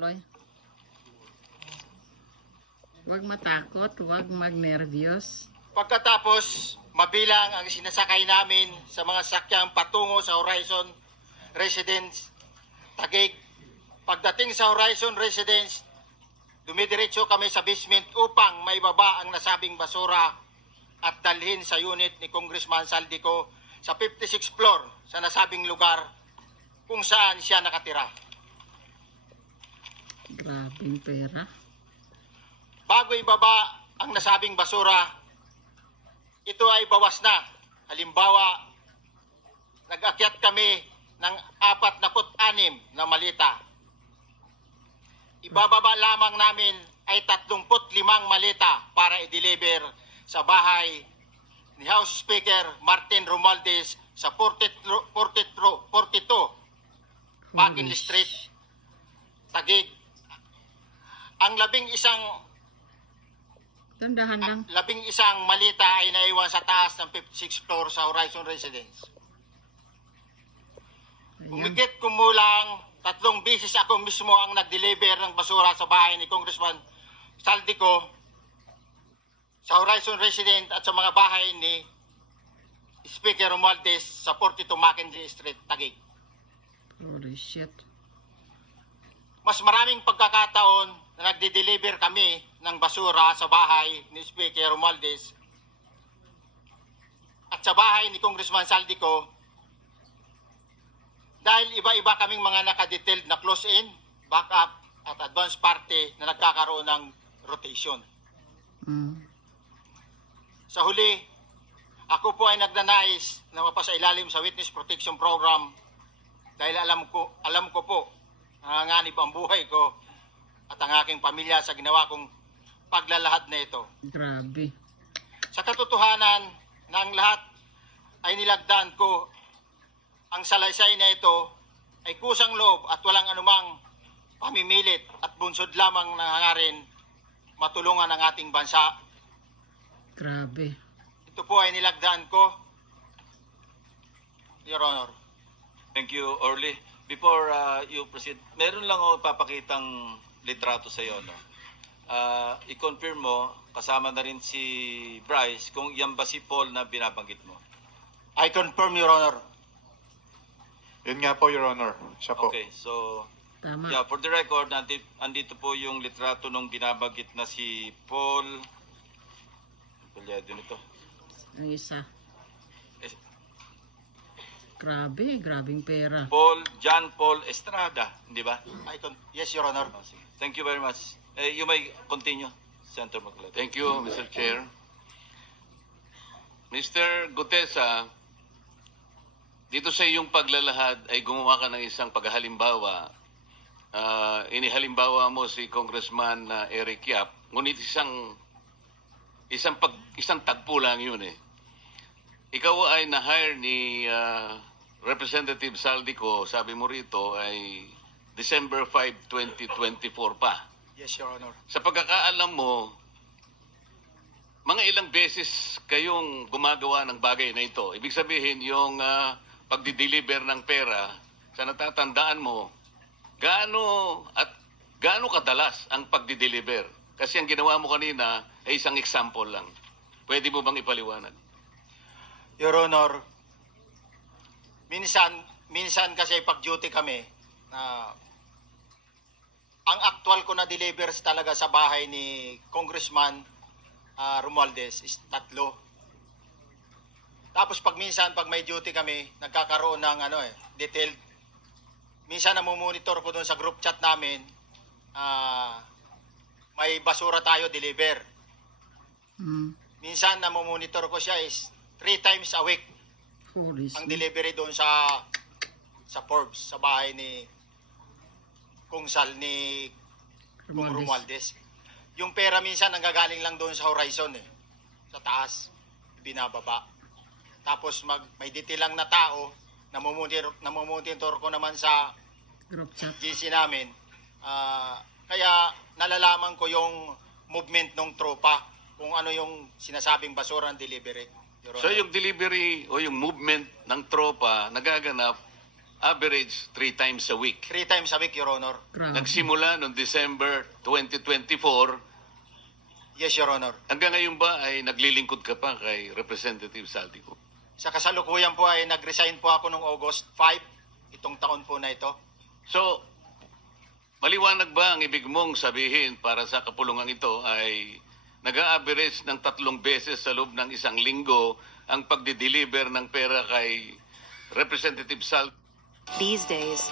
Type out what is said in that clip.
Loy. Huwag matakot, huwag magnervyos. Pagkatapos, mabilang ang sinasakay namin sa mga sakyang patungo sa Horizon Residence, Taguig. Pagdating sa Horizon Residence, dumidiretso kami sa basement upang maibaba ang nasabing basura at dalhin sa unit ni Congressman Saldico sa 56th floor sa nasabing lugar kung saan siya nakatira. Grabing pera. Bago ibaba ang nasabing basura, ito ay bawas na. Halimbawa, nag-akyat kami ng 46 na malita. Ibababa lamang namin ay 35 malita para i-deliver sa bahay ni House Speaker Martin Romualdez sa 42 Bakin Street, Taguig. Ang labing isang malita ay naiwan sa taas ng 56th floor sa Horizon Residence. Umigit kumulang 3 bisis ako mismo ang nag-deliver ng basura sa bahay ni Congressman Saldico, sa Horizon Residence at sa mga bahay ni Speaker Romualdez sa 42 McKinley Street, Taguig. Holy shit. Mas maraming pagkakataon na nagde-deliver kami ng basura sa bahay ni Speaker Romualdez at sa bahay ni Congressman Saldico dahil iba-iba kaming mga nakadetailed na close-in, backup at advance party na nagkakaroon ng rotation. Sa huli, ako po ay nagnanais na mapasailalim sa Witness Protection Program dahil alam ko po nanganganib ang buhay ko at ang aking pamilya sa ginawa kong paglalahad na ito. Grabe. Sa katotohanan na ang lahat ay nilagdaan ko, ang salaysay na ito ay kusang loob at walang anumang pamimilit at bunsod lamang na hangarin matulungan ang ating bansa. Grabe. Ito po ay nilagdaan ko, Your Honor. Thank you, Orly. Before you proceed, meron lang ako papakitang litrato sa iyo, no? I-confirm mo, kasama na rin si Bryce, kung yan ba si Paul na binabanggit mo. I confirm, Your Honor. Yun nga po, Your Honor. Siya po. Okay, so, Tama. yeah, for the record, andito po yung litrato nung binabanggit na si Paul. Palyado nito. Ang isa. Eh, Grabe, grabing pera. John Paul Estrada, di ba? Yes, Your Honor. Oh, sige. Thank you very much. You may continue, Senator Maclay. Thank you, Mr. Chair. Mr. Gutesa, dito sa iyong paglalahad ay gumawa ka ng isang paghalimbawa. Inihalimbawa mo si Congressman Eric Yap, ngunit isang tagpo lang yun eh. Ikaw ay na-hire ni Representative Saldico, sabi mo rito ay December 5, 2024 pa. Yes, Your Honor. Sa pagkakaalam mo, mga ilang beses kayong gumagawa ng bagay na ito. Ibig sabihin, yung pagdi-deliver ng pera, sa natatandaan mo, gaano kadalas ang pagdi-deliver? Kasi ang ginawa mo kanina ay isang example lang. Pwede mo bang ipaliwanag? Your Honor, minsan kasi pag-duty kami, ang actual ko na delivers talaga sa bahay ni Congressman Romualdez is 3. Tapos pag may duty kami, nagkakaroon ng detailed. Minsan namumonitor ko doon sa group chat namin, may basura tayo deliver. Minsan namumonitor ko siya is 3 times a week Holy ang shit. delivery doon sa Forbes, sa bahay ni Kung Sal ni Kung Romualdez. Yung pera minsan nanggagaling lang doon sa Horizon sa taas, binababa. Tapos may detail lang na tao, namumonitor ko naman sa Group chat. GC namin. Kaya nalalaman ko yung movement ng tropa, kung ano yung sinasabing basura ng delivery. So yung delivery o yung movement ng tropa nagaganap average 3 times a week. 3 times a week, Your Honor. Grabe. Nagsimula noong December 2024, Yes, Your Honor. hanggang ngayon ba ay naglilingkod ka pa kay Representative Saldico? Sa kasalukuyan po ay nag-resign po ako noong August 5, itong taon po na ito. So, maliwanag ba ang ibig mong sabihin para sa kapulungan ito ay nag-a-average ng 3 beses sa loob ng isang linggo ang pagdi-deliver ng pera kay Representative Saldico? These days,